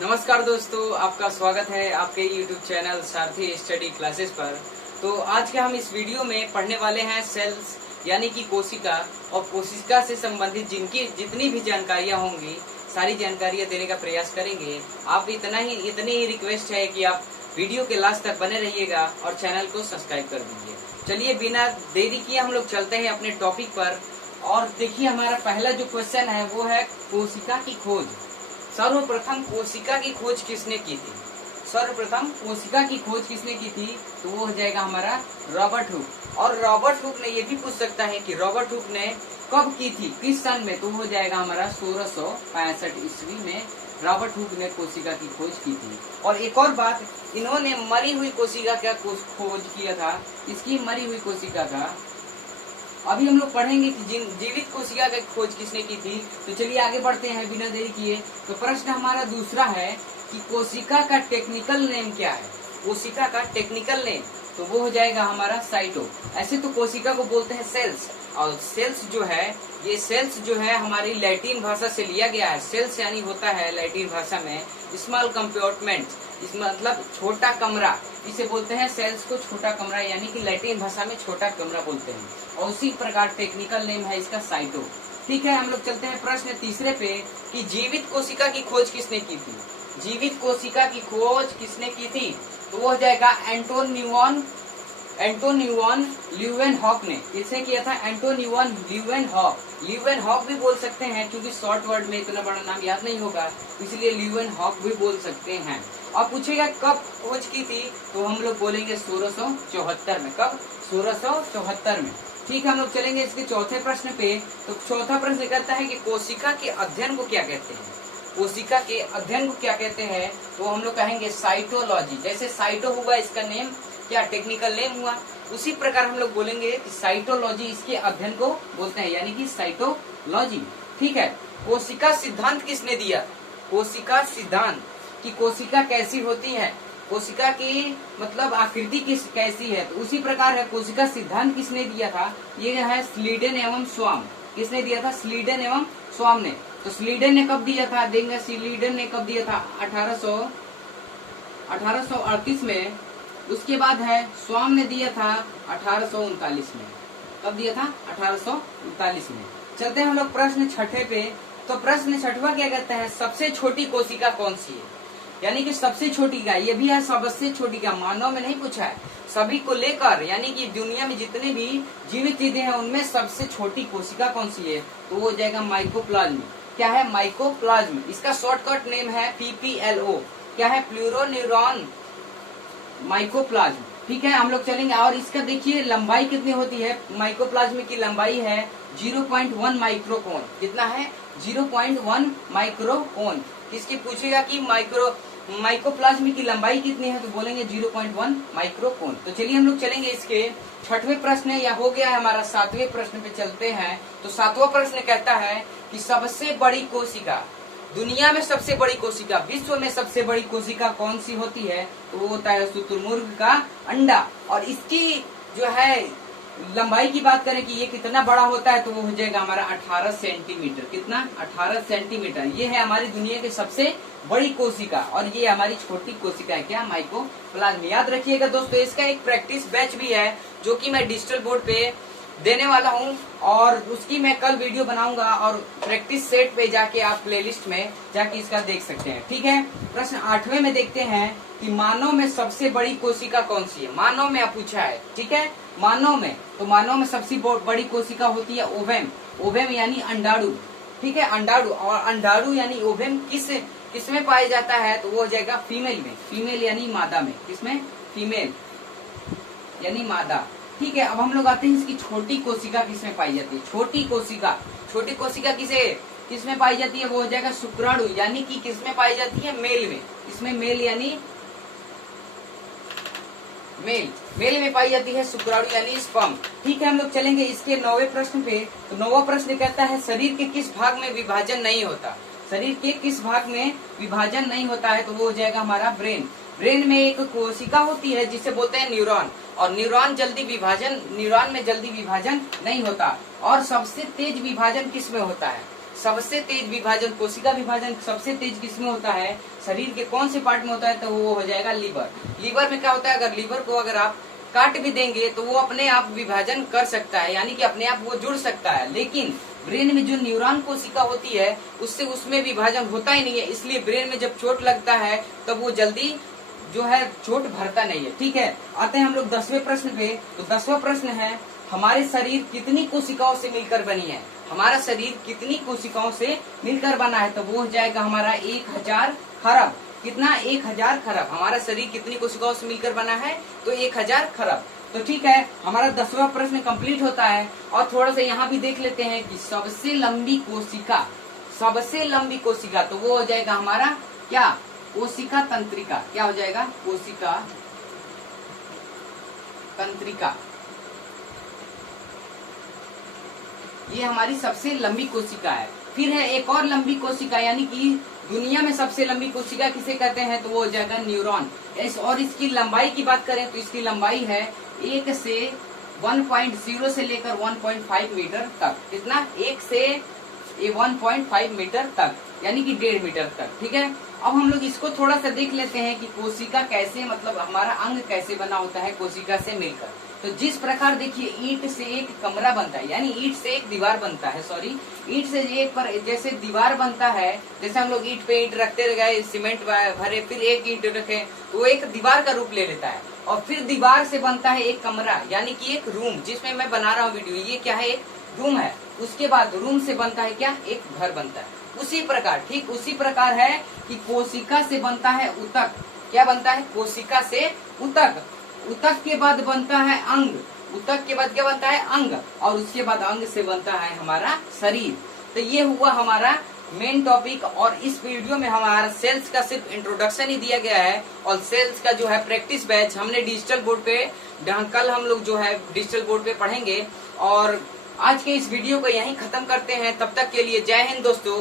नमस्कार दोस्तों, आपका स्वागत है आपके YouTube चैनल सारथी स्टडी क्लासेस पर। तो आज के हम इस वीडियो में पढ़ने वाले हैं सेल्स यानी कि कोशिका, और कोशिका से संबंधित जिनकी जितनी भी जानकारियां होंगी सारी जानकारियां देने का प्रयास करेंगे। आप इतनी ही रिक्वेस्ट है कि आप वीडियो के लास्ट तक बने रहिएगा और चैनल को सब्सक्राइब कर दीजिए। चलिए बिना देरी किए हम लोग चलते हैं अपने टॉपिक पर। और देखिए, हमारा पहला जो क्वेश्चन है वो है कोशिका की खोज। सर्वप्रथम कोशिका की खोज किसने की थी? सर्वप्रथम कोशिका की खोज किसने की थी? तो वो हो जाएगा हमारा रॉबर्ट हुक। और रॉबर्ट हुक ने ये भी पूछ सकता है कि रॉबर्ट हुक ने कब की थी, किस सन में? तो हो जाएगा हमारा 1665 ईस्वी में रॉबर्ट हुक ने कोशिका की खोज की थी। और एक और बात, इन्होंने मरी हुई कोशिका का खोज किया था। इसकी मरी हुई कोशिका का अभी हम लोग पढ़ेंगे कि जीवित कोशिका की खोज किसने की थी। तो चलिए आगे बढ़ते हैं बिना देरी किए। तो प्रश्न हमारा दूसरा है कि कोशिका का टेक्निकल नेम क्या है? कोशिका का टेक्निकल नेम तो वो हो जाएगा हमारा साइटो। ऐसे तो कोशिका को बोलते हैं सेल्स, और सेल्स जो है, ये सेल्स जो है हमारी लैटिन भाषा से लिया गया है। सेल्स यानी होता है लैटिन भाषा में स्मॉल कंपार्टमेंट, इस मतलब छोटा कमरा, इसे बोलते हैं सेल्स को छोटा कमरा, यानी कि लैटिन भाषा में छोटा कमरा बोलते हैं। और उसी प्रकार टेक्निकल नेम है इसका साइटो। ठीक है, हम लोग चलते हैं प्रश्न तीसरे पे कि जीवित कोशिका की खोज किसने की थी? जीवित कोशिका की खोज किसने की थी? तो वो हो जाएगा एंटोनी वॉन ल्यूवेनहॉक ने। किसने किया था? Antony von Leeuwenhoek. ल्यूवेनहॉक भी बोल सकते हैं क्योंकि शॉर्ट वर्ड में इतना बड़ा नाम याद नहीं होगा, इसलिए ल्यूवेनहॉक भी बोल सकते हैं। और पूछेगा कब खोज की थी? तो हम लोग बोलेंगे 1674 में। कब? 1674 में। ठीक है, हम लोग चलेंगे इसके चौथे प्रश्न पे। तो चौथा प्रश्न कहता है कि कोशिका के अध्ययन को क्या कहते हैं? कोशिका के अध्ययन को क्या कहते हैं? तो हम लोग कहेंगे साइटोलॉजी। जैसे साइटो हुआ इसका नेम, क्या टेक्निकल नेम हुआ, उसी प्रकार हम लोग बोलेंगे कि साइटोलॉजी इसके अध्ययन को बोलते हैं, यानी कि साइटोलॉजी। ठीक है, कोशिका सिद्धांत किसने दिया? कोशिका सिद्धांत कि कोशिका कैसी होती है, कोशिका की मतलब आकृति कैसी है, तो उसी प्रकार है कोशिका सिद्धांत किसने दिया था? ये है स्लीडन एवं स्वाम। किसने दिया था? स्लीडन एवं स्वाम ने। तो स्लीडन ने कब दिया था? देंगे स्लीडन ने कब दिया था? 1838 में। उसके बाद है स्वाम ने दिया था 1839 में। कब दिया था? 1839 में। चलते हैं हम लोग प्रश्न छठे पे। तो प्रश्न छठवा क्या कहता है? सबसे छोटी कोशिका कौन सी है? यानी कि सबसे छोटी का, ये भी है सबसे छोटी का, मानव में नहीं पूछा है, सभी को लेकर, यानी कि दुनिया में जितने भी जीवित चीजें हैं उनमें सबसे छोटी कोशिका कौन सी है? तो वो हो जाएगा माइकोप्लाज्म। क्या है? माइकोप्लाज्म। इसका शॉर्टकट नेम है PPLO। क्या है? प्लूरोन्यूरॉन माइकोप्लाज्म। ठीक है, हम लोग चलेंगे। और इसका देखिए लंबाई कितनी होती है? माइकोप्लाज्म की लंबाई है 0.1 माइक्रोकोन। कितना है? 0.1 माइक्रोकोन। किसकी पूछेगा कि माइकोप्लाज्म की लंबाई कितनी है? तो बोलेंगे 0.1 माइक्रोकोन। तो चलिए हम लोग चलेंगे इसके छठवें प्रश्न, या हो गया है हमारा सातवें प्रश्न पे चलते हैं। तो सातवां प्रश्न कहता है कि सबसे बड़ी कोशिका, दुनिया में सबसे बड़ी कोशिका, विश्व में सबसे बड़ी कोशिका कौन सी होती है? तो वो होता है शुतुरमुर्ग का अंडा। और इसकी जो है लंबाई की बात करें कि ये कितना बड़ा होता है, तो वो हो जाएगा हमारा 18 सेंटीमीटर। कितना? 18 सेंटीमीटर। ये है हमारी दुनिया की सबसे बड़ी कोशिका, और ये हमारी छोटी कोशिका है। क्या? माइकोप्लाज्म। याद रखिएगा दोस्तों, इसका एक प्रैक्टिस बैच भी है जो कि मैं डिजिटल बोर्ड पे देने वाला हूँ, और उसकी मैं कल वीडियो बनाऊंगा, और प्रैक्टिस सेट पे जाके आप प्लेलिस्ट में जाके इसका देख सकते हैं। ठीक है, प्रश्न 8वें में देखते हैं कि मानव में सबसे बड़ी कोशिका कौन सी है? मानव में पूछा है। ठीक है, मानव में, तो मानव में सबसे बड़ी कोशिका होती है ओवेम। ओवेम यानी अंडाणु। ठीक है, अंडाणु। और अंडाणु यानी ओवेम किसमें पाया जाता है? तो वो हो जाएगा फीमेल में। फीमेल यानी मादा में। किसमें? फीमेल यानी मादा। ठीक है, अब हम लोग आते हैं इसकी छोटी कोशिका किसमें पाई जाती है? छोटी कोशिका किसमें पाई जाती है? वो हो जाएगा शुक्राणु, यानी कि किसमें पाई जाती है? मेल में। इसमें मेल यानी मेल में पाई जाती है शुक्राणु यानी स्पर्म। ठीक है, हम लोग चलेंगे इसके 9वें प्रश्न पे। तो 9वां प्रश्न कहता है शरीर के किस भाग में विभाजन नहीं होता? शरीर के किस भाग में विभाजन नहीं होता है? तो वो हो जाएगा हमारा ब्रेन। ब्रेन में एक कोशिका होती है जिसे बोलते हैं न्यूरॉन, और न्यूरॉन में जल्दी विभाजन नहीं होता। और सबसे तेज विभाजन किस में होता है? सबसे तेज विभाजन, कोशिका विभाजन सबसे तेज किसमें होता है, शरीर के कौन से पार्ट में होता है, तो वो हो जाएगा लीवर। लीवर में क्या होता है, अगर लीवर को अगर आप काट भी देंगे तो वो अपने आप विभाजन कर सकता है, यानी कि अपने आप वो जुड़ सकता है। लेकिन ब्रेन में जो न्यूरॉन कोशिका होती है उससे उसमें विभाजन होता ही नहीं है, इसलिए ब्रेन में जब चोट लगता है तब वो जल्दी जो है चोट भरता नहीं है। ठीक है, आते हैं हम लोग 10वें प्रश्न पे। तो 10वां प्रश्न है, हमारे शरीर कितनी कोशिकाओं से मिलकर बनी है, हमारा शरीर कितनी कोशिकाओं से मिलकर बना है, तो वो हो जाएगा हमारा 1000 खरब। कितना, 1000 खरब। हमारा शरीर कितनी कोशिकाओं से मिलकर बना है, तो 1000 खरब। तो ठीक है, हमारा 10वां प्रश्न कंप्लीट होता है। और थोड़ा सा यहाँ भी देख लेते हैं कि सबसे लंबी कोशिका, सबसे लंबी कोशिका, तो वो हो जाएगा हमारा क्या, कोशिका तंत्रिका। क्या हो जाएगा, कोशिका तंत्रिका। ये हमारी सबसे लंबी कोशिका है। फिर है एक और लंबी कोशिका, यानी कि दुनिया में सबसे लंबी कोशिका किसे कहते हैं, तो वो हो जाएगा न्यूरॉन। और इसकी लंबाई की बात करें तो इसकी लंबाई है 1 से 1.0 से लेकर 1.5 मीटर तक। कितना, 1 से 1.5 मीटर तक, यानी कि 1.5 मीटर तक। ठीक है, अब हम लोग इसको थोड़ा सा देख लेते हैं कि कोशिका कैसे, मतलब हमारा अंग कैसे बना होता है कोशिका से मिलकर। तो जिस प्रकार देखिए ईंट से एक कमरा बनता है, यानी ईंट से एक दीवार बनता है, सॉरी ईंट से एक पर जैसे दीवार बनता है, जैसे हम लोग ईंट पे ईंट रखते गए, सीमेंट भरे, फिर एक ईंट रखे तो वो एक दीवार का रूप ले लेता है। और फिर दीवार से बनता है एक कमरा, यानी कि एक रूम, जिसमें मैं बना रहा हूँ वीडियो, ये क्या है, एक रूम है। उसके बाद रूम से बनता है क्या, एक घर बनता है। उसी प्रकार, ठीक उसी प्रकार है कि कोशिका से बनता है उतक। क्या बनता है, कोशिका से उतक। उतक के बाद बनता है अंग, उतक के बाद क्या बनता है, अंग, और उसके बाद अंग से बनता है हमारा शरीर। तो ये हुआ हमारा मेन टॉपिक। और इस वीडियो में हमारा सेल्स का सिर्फ इंट्रोडक्शन ही दिया गया है, और सेल्स का जो है प्रैक्टिस बैच हमने डिजिटल बोर्ड पे, कल हम लोग जो है डिजिटल बोर्ड पे पढ़ेंगे। और आज के इस वीडियो को यहीं खत्म करते हैं। तब तक के लिए जय हिंद दोस्तों।